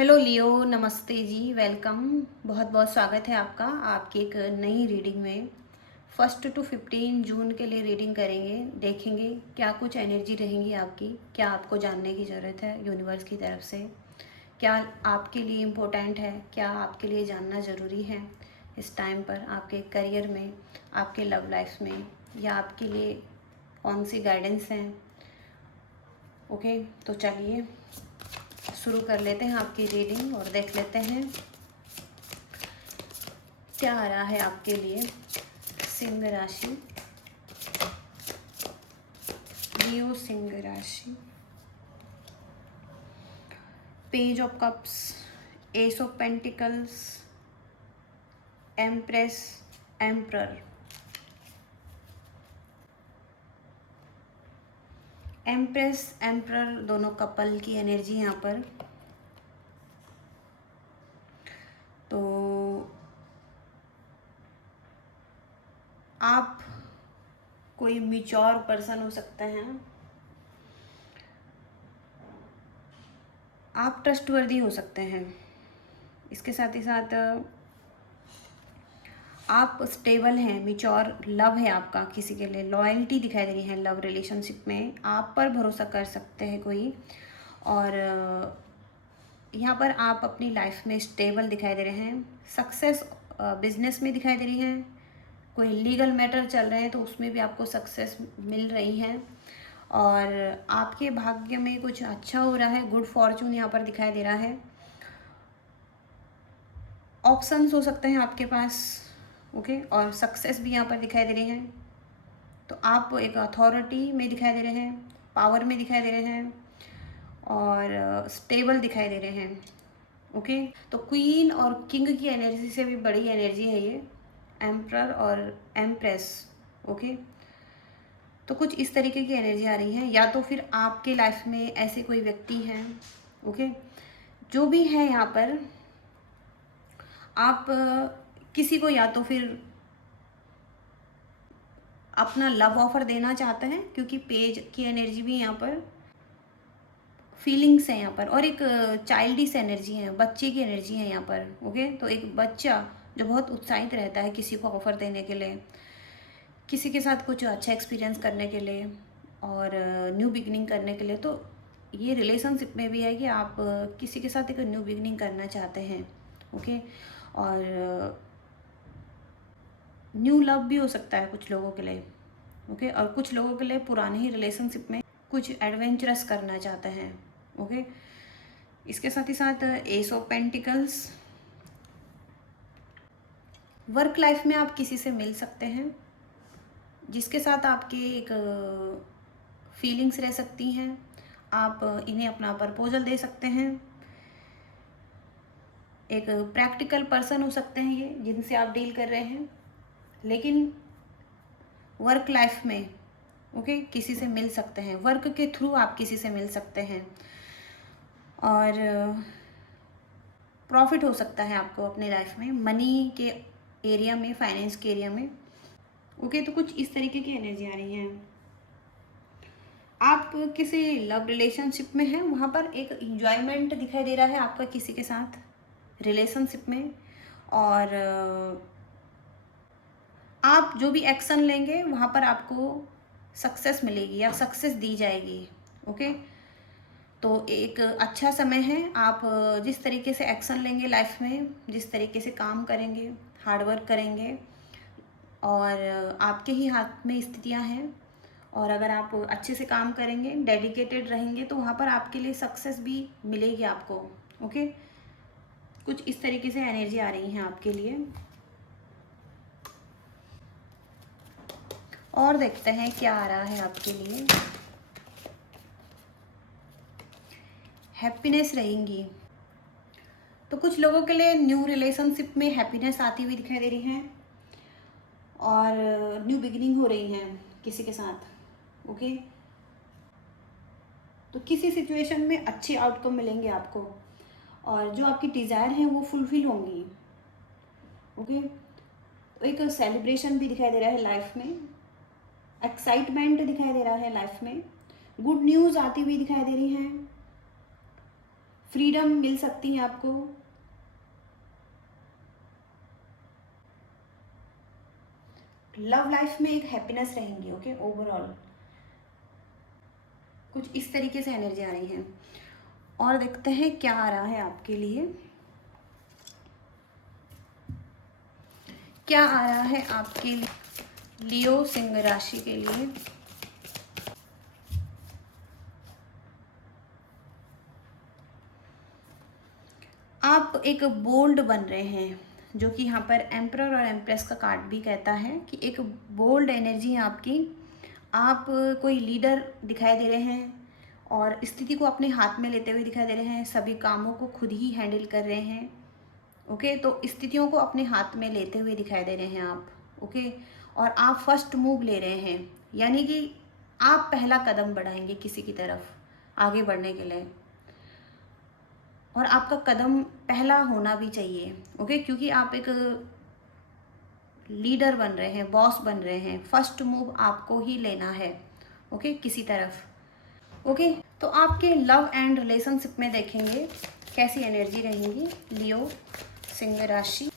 Hello लियो, नमस्ते जी, welcome. बहुत बहुत स्वागत है आपका आपकी एक नई रीडिंग में। 1 से 15 जून के लिए रीडिंग करेंगे, देखेंगे क्या कुछ एनर्जी रहेंगी आपकी, क्या आपको जानने की ज़रूरत है यूनिवर्स की तरफ से, क्या आपके लिए इम्पोर्टेंट है, क्या आपके लिए जानना ज़रूरी है इस टाइम पर आपके करियर में, आपके लव लाइफ में, या आपके लिए कौन सी गाइडेंस हैं। ओके, तो चलिए शुरू कर लेते हैं आपकी रीडिंग और देख लेते हैं क्या आ रहा है आपके लिए। सिंह राशि, लियो सिंह राशि। Page of cups, S of pentacles, empress, emperor. Empress emperor दोनों कपल की एनर्जी यहाँ पर। तो आप कोई मैच्योर पर्सन हो सकते हैं, आप ट्रस्टवर्दी हो सकते हैं। इसके साथ ही साथ आप स्टेबल हैं, मैच्योर लव है आपका किसी के लिए, लॉयल्टी दिखाई दे रही है लव रिलेशनशिप में, आप पर भरोसा कर सकते हैं कोई। और यहाँ पर आप अपनी लाइफ में स्टेबल दिखाई दे रहे हैं। सक्सेस बिजनेस में दिखाई दे रही है, कोई लीगल मैटर चल रहे हैं तो उसमें भी आपको सक्सेस मिल रही है। और आपके भाग्य में कुछ अच्छा हो रहा है, गुड फॉर्चून यहाँ पर दिखाई दे रहा है। ऑप्शंस हो सकते हैं आपके पास, ओके, और सक्सेस भी यहाँ पर दिखाई दे रही है। तो आप एक अथॉरिटी में दिखाई दे रहे हैं, पावर में दिखाई दे रहे हैं, और स्टेबल दिखाई दे रहे हैं। ओके, तो क्वीन और किंग की एनर्जी से भी बड़ी एनर्जी है ये, एम्प्रर और एम्प्रेस। ओके, तो कुछ इस तरीके की एनर्जी आ रही है, या तो फिर आपके लाइफ में ऐसे कोई व्यक्ति हैं। ओके, जो भी है यहाँ पर, आप किसी को या तो फिर अपना लव ऑफर देना चाहते हैं, क्योंकि पेज की एनर्जी भी यहाँ पर फीलिंग्स है यहाँ पर, और एक चाइल्डिश एनर्जी है, बच्चे की एनर्जी है यहाँ पर। ओके, तो एक बच्चा जो बहुत उत्साहित रहता है किसी को ऑफर देने के लिए, किसी के साथ कुछ अच्छा एक्सपीरियंस करने के लिए और न्यू बिगनिंग करने के लिए। तो ये रिलेशनशिप में भी है कि आप किसी के साथ एक न्यू बिगनिंग करना चाहते हैं। ओके, और न्यू लव भी हो सकता है कुछ लोगों के लिए। ओके, और कुछ लोगों के लिए पुराने ही रिलेशनशिप में कुछ एडवेंचरस करना चाहते हैं। ओके, इसके साथ ही साथ S of pentacles, work life में आप किसी से मिल सकते हैं जिसके साथ आपकी एक फीलिंग्स रह सकती हैं। आप इन्हें अपना प्रपोजल दे सकते हैं। एक प्रैक्टिकल पर्सन हो सकते हैं ये जिनसे आप डील कर रहे हैं, लेकिन वर्क लाइफ में ओके किसी से मिल सकते हैं, वर्क के थ्रू आप किसी से मिल सकते हैं, और प्रॉफिट हो सकता है आपको अपने लाइफ में, मनी के एरिया में, फाइनेंस के एरिया में। ओके, तो कुछ इस तरीके की एनर्जी आ रही हैं। आप किसी लव रिलेशनशिप में हैं, वहाँ पर एक इंजॉयमेंट दिखाई दे रहा है आपका किसी के साथ रिलेशनशिप में, और आप जो भी एक्शन लेंगे वहाँ पर आपको सक्सेस मिलेगी या सक्सेस दी जाएगी। ओके, तो एक अच्छा समय है। आप जिस तरीके से एक्शन लेंगे लाइफ में, जिस तरीके से काम करेंगे, हार्डवर्क करेंगे, और आपके ही हाथ में स्थितियाँ हैं, और अगर आप अच्छे से काम करेंगे, डेडिकेटेड रहेंगे, तो वहाँ पर आपके लिए सक्सेस भी मिलेगी आपको। ओके, कुछ इस तरीके से एनर्जी आ रही है आपके लिए। और देखते हैं क्या आ रहा है आपके लिए। हैप्पीनेस रहेंगी, तो कुछ लोगों के लिए न्यू रिलेशनशिप में हैप्पीनेस आती हुई दिखाई दे रही है, और न्यू बिगिनिंग हो रही है किसी के साथ। ओके, तो किसी सिचुएशन में अच्छे आउटकम मिलेंगे आपको, और जो आपकी डिज़ायर हैं वो फुलफिल होंगी। ओके, तो एक सेलिब्रेशन भी दिखाई दे रहा है लाइफ में, एक्साइटमेंट दिखाई दे रहा है लाइफ में, गुड न्यूज़ आती हुई दिखाई दे रही हैं, फ्रीडम मिल सकती है आपको। लव लाइफ में एक हैप्पीनेस रहेंगी। ओके, ओवरऑल कुछ इस तरीके से एनर्जी आ रही है। और देखते हैं क्या आ रहा है आपके लिए, क्या आ रहा है आपके लिए लियो सिंह राशि के लिए। आप एक बोल्ड बन रहे हैं, जो कि यहाँ पर एम्परर और एम्प्रेस का कार्ड भी कहता है कि एक बोल्ड एनर्जी है आपकी। आप कोई लीडर दिखाई दे रहे हैं और स्थिति को अपने हाथ में लेते हुए दिखाई दे रहे हैं, सभी कामों को खुद ही हैंडल कर रहे हैं। ओके, तो स्थितियों को अपने हाथ में लेते हुए दिखाई दे रहे हैं आप। ओके, और आप फर्स्ट मूव ले रहे हैं, यानी कि आप पहला कदम बढ़ाएंगे किसी की तरफ आगे बढ़ने के लिए, और आपका कदम पहला होना भी चाहिए। ओके, क्योंकि आप एक लीडर बन रहे हैं, बॉस बन रहे हैं, फर्स्ट मूव आपको ही लेना है। ओके, किसी तरफ। ओके, तो आपके लव एंड रिलेशनशिप में देखेंगे कैसी एनर्जी रहेंगी लियो सिंह राशि।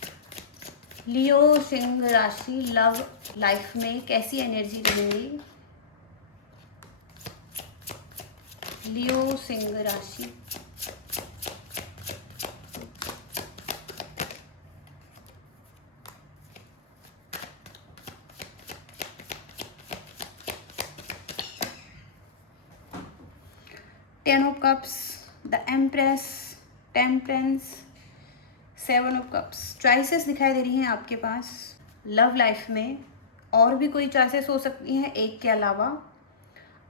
लियो सिंह राशि लव लाइफ में कैसी एनर्जी रहेंगी। लियो सिंह राशि, ten of cups, the empress, temperance, seven of cups. Choices दिखाई दे रही हैं आपके पास लव लाइफ में। और भी कोई चॉइसेस हो सकती हैं एक के अलावा।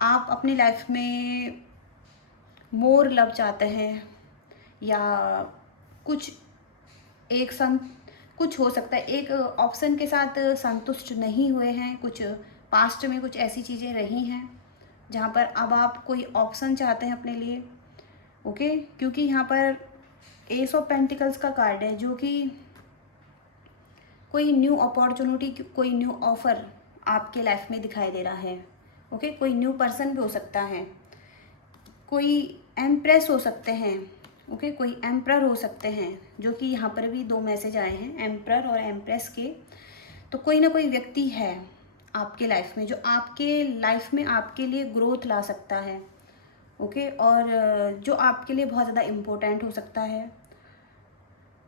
आप अपनी लाइफ में मोर लव चाहते हैं, या कुछ एक कुछ हो सकता है, एक ऑप्शन के साथ संतुष्ट नहीं हुए हैं, कुछ पास्ट में कुछ ऐसी चीज़ें रही हैं जहाँ पर अब आप कोई ऑप्शन चाहते हैं अपने लिए। ओके, क्योंकि यहाँ पर एस ऑफ पेंटिकल्स का कार्ड है, जो कि कोई न्यू अपॉर्चुनिटी, कोई न्यू ऑफर आपके लाइफ में दिखाई दे रहा है। ओके, कोई न्यू पर्सन भी हो सकता है, कोई एम्प्रेस हो सकते हैं। ओके, कोई एम्प्रर हो सकते हैं, जो कि यहाँ पर भी दो मैसेज आए हैं एम्प्रर और एम्प्रेस के। तो कोई ना कोई व्यक्ति है आपके लाइफ में जो आपके लाइफ में आपके लिए ग्रोथ ला सकता है। ओके, और जो आपके लिए बहुत ज़्यादा इम्पोर्टेंट हो सकता है,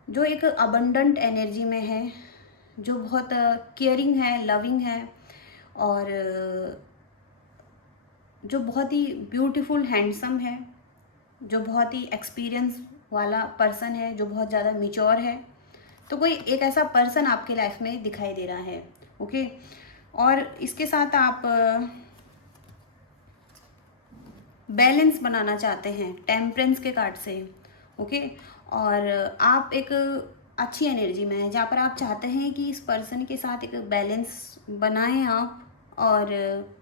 जो एक अबंडेंट एनर्जी में है, जो बहुत केयरिंग है, लविंग है, और जो बहुत ही ब्यूटीफुल हैंडसम है, जो बहुत ही एक्सपीरियंस वाला पर्सन है, जो बहुत ज़्यादा मेच्योर है। तो कोई एक ऐसा पर्सन आपके लाइफ में दिखाई दे रहा है। ओके, और इसके साथ आप बैलेंस बनाना चाहते हैं टेम्परेंस के कार्ड से। ओके, और आप एक अच्छी एनर्जी में है जहाँ पर आप चाहते हैं कि इस पर्सन के साथ एक बैलेंस बनाएं आप, और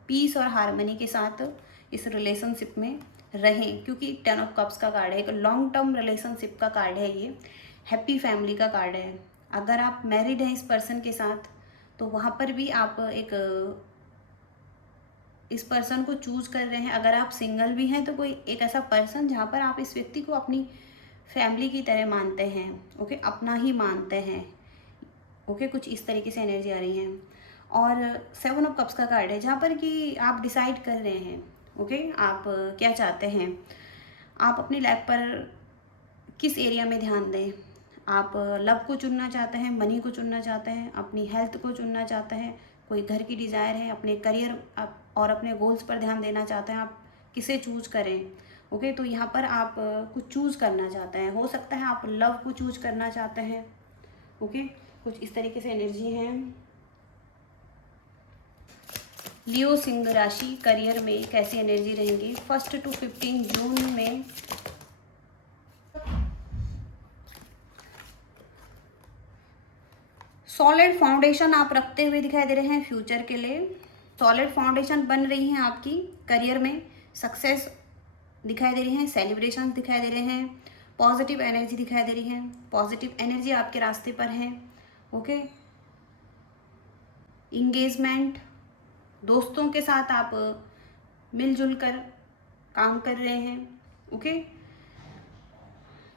पीस और हार्मनी के साथ इस रिलेशनशिप में रहें, क्योंकि टेन ऑफ कप्स का कार्ड है, एक लॉन्ग टर्म रिलेशनशिप का कार्ड है, ये हैप्पी फैमिली का कार्ड है। अगर आप मैरिड हैं इस पर्सन के साथ, तो वहाँ पर भी आप एक इस पर्सन को चूज कर रहे हैं। अगर आप सिंगल भी हैं तो कोई एक ऐसा पर्सन जहाँ पर आप इस व्यक्ति को अपनी फैमिली की तरह मानते हैं। ओके, अपना ही मानते हैं। ओके, कुछ इस तरीके से एनर्जी आ रही है। और सेवन ऑफ कप्स का कार्ड है, जहाँ पर कि आप डिसाइड कर रहे हैं। ओके, आप क्या चाहते हैं, आप अपनी लाइफ पर किस एरिया में ध्यान दें। आप लव को चुनना चाहते हैं, मनी को चुनना चाहते हैं, अपनी हेल्थ को चुनना चाहते हैं, कोई घर की डिज़ायर है, अपने करियर और अपने गोल्स पर ध्यान देना चाहते हैं, आप किसे चूज करें। ओके, तो यहाँ पर आप कुछ चूज करना चाहते हैं, हो सकता है आप लव को चूज करना चाहते हैं। ओके, कुछ इस तरीके से एनर्जी है। लियो सिंह राशि करियर में कैसी एनर्जी रहेंगी 1 to 15 जून में। सॉलिड फाउंडेशन आप रखते हुए दिखाई दे रहे हैं फ्यूचर के लिए। सॉलिड फाउंडेशन बन रही है आपकी करियर में, सक्सेस दिखाई दे रही है, सेलिब्रेशन दिखाई दे रहे हैं, पॉजिटिव एनर्जी दिखाई दे रही है, पॉजिटिव एनर्जी आपके रास्ते पर है। ओके, इंगेजमेंट, दोस्तों के साथ आप मिलजुल कर काम कर रहे हैं। ओके,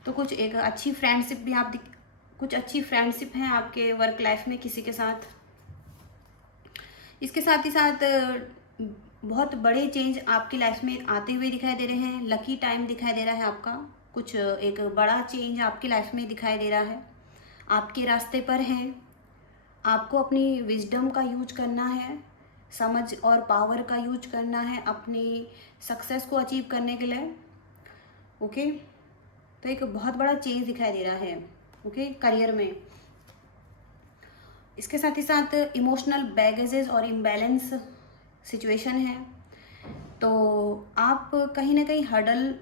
तो कुछ एक अच्छी फ्रेंडशिप भी कुछ अच्छी फ्रेंडशिप है आपके वर्क लाइफ में किसी के साथ। इसके साथ ही साथ बहुत बड़े चेंज आपकी लाइफ में आते हुए दिखाई दे रहे हैं। लकी टाइम दिखाई दे रहा है आपका, कुछ एक बड़ा चेंज आपकी लाइफ में दिखाई दे रहा है, आपके रास्ते पर हैं। आपको अपनी विजडम का यूज करना है, समझ और पावर का यूज करना है अपनी सक्सेस को अचीव करने के लिए। ओके, तो एक बहुत बड़ा चेंज दिखाई दे रहा है ओके करियर में। इसके साथ ही साथ इमोशनल बैगेजेस और इम्बैलेंस सिचुएशन है। तो आप कहीं ना कहीं हर्डल,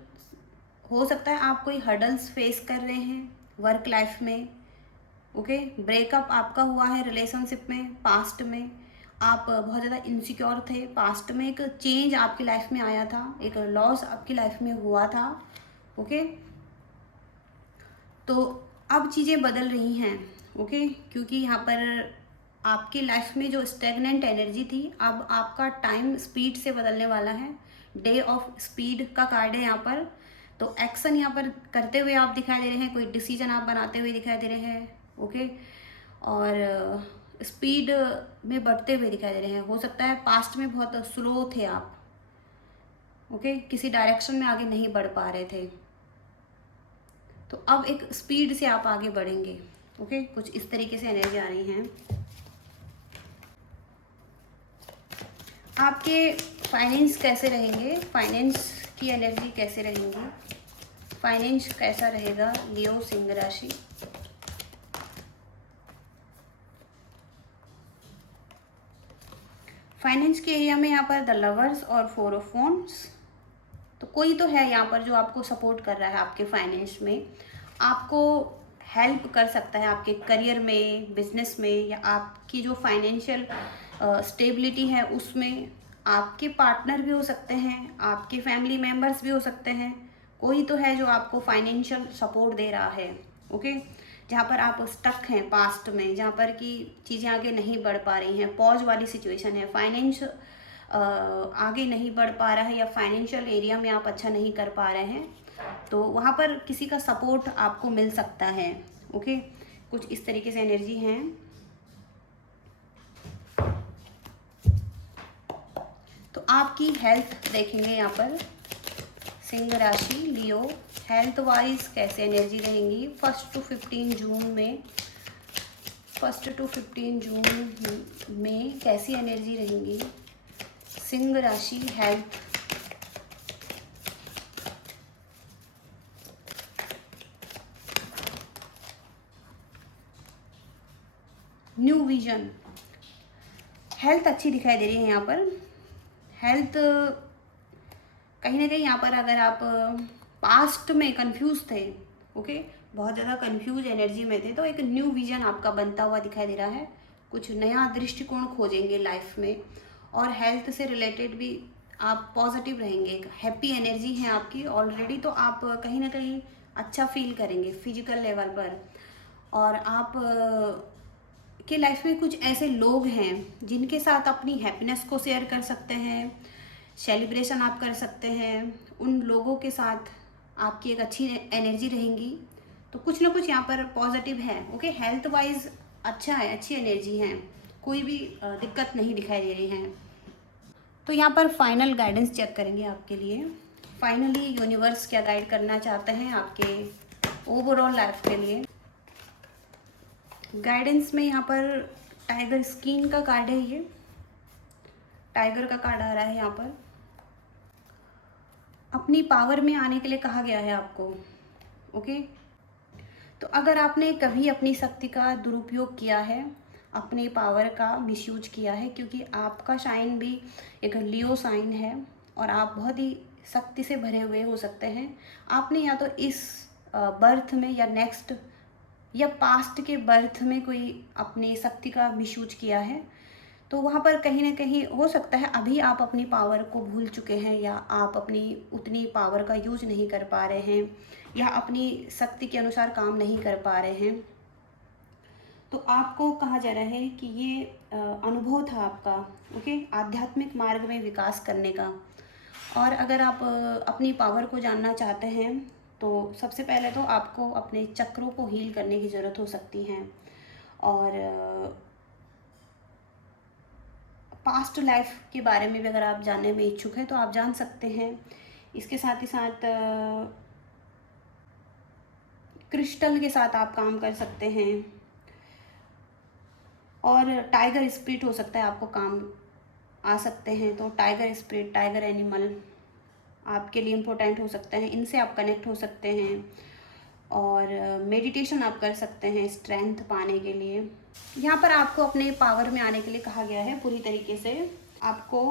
हो सकता है आप कोई हर्डल्स फेस कर रहे हैं वर्क लाइफ में। ओके, ब्रेकअप आपका हुआ है रिलेशनशिप में, पास्ट में आप बहुत ज़्यादा इनसिक्योर थे, पास्ट में एक चेंज आपकी लाइफ में आया था, एक लॉस आपकी लाइफ में हुआ था। ओके, तो अब चीज़ें बदल रही हैं। ओके, क्योंकि यहाँ पर आपकी लाइफ में जो स्टेगनेंट एनर्जी थी, अब आपका टाइम स्पीड से बदलने वाला है। डे ऑफ स्पीड का कार्ड है यहाँ पर। तो एक्शन यहाँ पर करते हुए आप दिखाई दे रहे हैं, कोई डिसीजन आप बनाते हुए दिखाई दे रहे हैं। ओके, और स्पीड में बढ़ते हुए दिखाई दे रहे हैं। हो सकता है पास्ट में बहुत स्लो थे आप। ओके, किसी डायरेक्शन में आगे नहीं बढ़ पा रहे थे, तो अब एक स्पीड से आप आगे बढ़ेंगे। ओके, कुछ इस तरीके से एनर्जी आ रही हैं। आपके फाइनेंस कैसे रहेंगे, फाइनेंस की एनर्जी कैसे रहेंगी, फाइनेंस कैसा रहेगा लियो सिंह राशि। फाइनेंस के एरिया में यहाँ पर द लवर्स और 4 ऑफ वॉन्ड्स। तो कोई तो है यहाँ पर जो आपको सपोर्ट कर रहा है आपके फाइनेंस में, आपको हेल्प कर सकता है आपके करियर में, बिजनेस में, या आपकी जो फाइनेंशियल स्टेबिलिटी है उसमें। आपके पार्टनर भी हो सकते हैं, आपके फैमिली मेम्बर्स भी हो सकते हैं। कोई तो है जो आपको फाइनेंशियल सपोर्ट दे रहा है। ओके, जहाँ पर आप स्टक हैं पास्ट में, जहाँ पर कि चीज़ें आगे नहीं बढ़ पा रही हैं, पॉज वाली सिचुएशन है, फाइनेंस आगे नहीं बढ़ पा रहा है, या फाइनेंशियल एरिया में आप अच्छा नहीं कर पा रहे हैं, तो वहाँ पर किसी का सपोर्ट आपको मिल सकता है। ओके, कुछ इस तरीके से एनर्जी हैं। तो आपकी हेल्थ देखेंगे यहाँ पर सिंह राशि लियो, हेल्थ वाइज कैसे एनर्जी रहेंगी 1 to 15 जून में। 1 to 15 जून में कैसी एनर्जी रहेंगी सिंह राशि हेल्थ। न्यू विजन, हेल्थ अच्छी दिखाई दे रही है यहाँ पर। हेल्थ कहीं ना कहीं यहाँ पर अगर आप पास्ट में कंफ्यूज थे, ओके, बहुत ज़्यादा कंफ्यूज एनर्जी में थे, तो एक न्यू विजन आपका बनता हुआ दिखाई दे रहा है। कुछ नया दृष्टिकोण खोजेंगे लाइफ में, और हेल्थ से रिलेटेड भी आप पॉजिटिव रहेंगे। एक हैप्पी एनर्जी है आपकी ऑलरेडी, तो आप कहीं ना कहीं अच्छा फील करेंगे फिजिकल लेवल पर। और आप के लाइफ में कुछ ऐसे लोग हैं जिनके साथ अपनी हैप्पीनेस को शेयर कर सकते हैं, सेलिब्रेशन आप कर सकते हैं। उन लोगों के साथ आपकी एक अच्छी एनर्जी रहेंगी। तो कुछ ना कुछ यहाँ पर पॉजिटिव है। ओके, हेल्थ वाइज अच्छा है, अच्छी एनर्जी है, कोई भी दिक्कत नहीं दिखाई दे रही है। तो यहाँ पर फाइनल गाइडेंस चेक करेंगे आपके लिए। फाइनली यूनिवर्स क्या गाइड करना चाहते हैं आपके ओवरऑल लाइफ के लिए। गाइडेंस में यहाँ पर टाइगर स्किन का कार्ड है, ये टाइगर का कार्ड आ रहा है यहाँ पर। अपनी पावर में आने के लिए कहा गया है आपको। ओके, तो अगर आपने कभी अपनी शक्ति का दुरुपयोग किया है, अपनी पावर का मिसयूज किया है, क्योंकि आपका साइन भी एक लियो साइन है और आप बहुत ही शक्ति से भरे हुए हो सकते हैं। आपने या तो इस बर्थ में या नेक्स्ट या पास्ट के बर्थ में कोई अपनी शक्ति का मिसयूज किया है, तो वहाँ पर कहीं ना कहीं हो सकता है अभी आप अपनी पावर को भूल चुके हैं, या आप अपनी उतनी पावर का यूज नहीं कर पा रहे हैं, या अपनी शक्ति के अनुसार काम नहीं कर पा रहे हैं। तो आपको कहा जा रहा है कि ये अनुभव था आपका, ओके, आध्यात्मिक मार्ग में विकास करने का। और अगर आप अपनी पावर को जानना चाहते हैं तो सबसे पहले तो आपको अपने चक्रों को हील करने की ज़रूरत हो सकती है, और पास्ट लाइफ के बारे में भी अगर आप जानने में इच्छुक हैं तो आप जान सकते हैं। इसके साथ ही साथ क्रिस्टल के साथ आप काम कर सकते हैं, और टाइगर स्पिरिट हो सकता है आपको काम आ सकते हैं। तो टाइगर स्पिरिट, टाइगर एनिमल आपके लिए इम्पोर्टेंट हो सकते हैं, इनसे आप कनेक्ट हो सकते हैं। और मेडिटेशन आप कर सकते हैं स्ट्रेंथ पाने के लिए। यहाँ पर आपको अपने पावर में आने के लिए कहा गया है पूरी तरीके से। आपको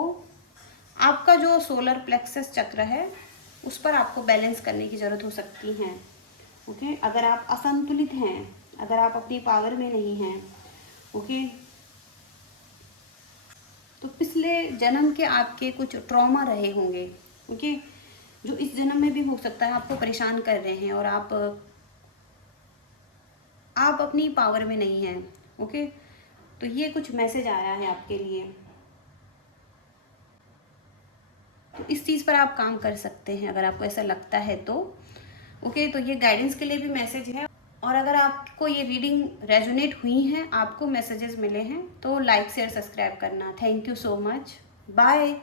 आपका जो सोलर प्लेक्सस चक्र है उस पर आपको बैलेंस करने की ज़रूरत हो सकती है। ओके, अगर आप असंतुलित हैं, अगर आप अपनी पावर में नहीं हैं, ओके, तो पिछले जन्म के आपके कुछ ट्रॉमा रहे होंगे, ओके, जो इस जन्म में भी हो सकता है आपको परेशान कर रहे हैं, और आप अपनी पावर में नहीं हैं। ओके, तो ये कुछ मैसेज आया है आपके लिए, तो इस चीज़ पर आप काम कर सकते हैं अगर आपको ऐसा लगता है तो। ओके, तो ये गाइडेंस के लिए भी मैसेज है, और अगर आपको ये रीडिंग रेजोनेट हुई हैं, आपको मैसेजेस मिले हैं, तो लाइक शेयर सब्सक्राइब करना। Thank you so much, bye.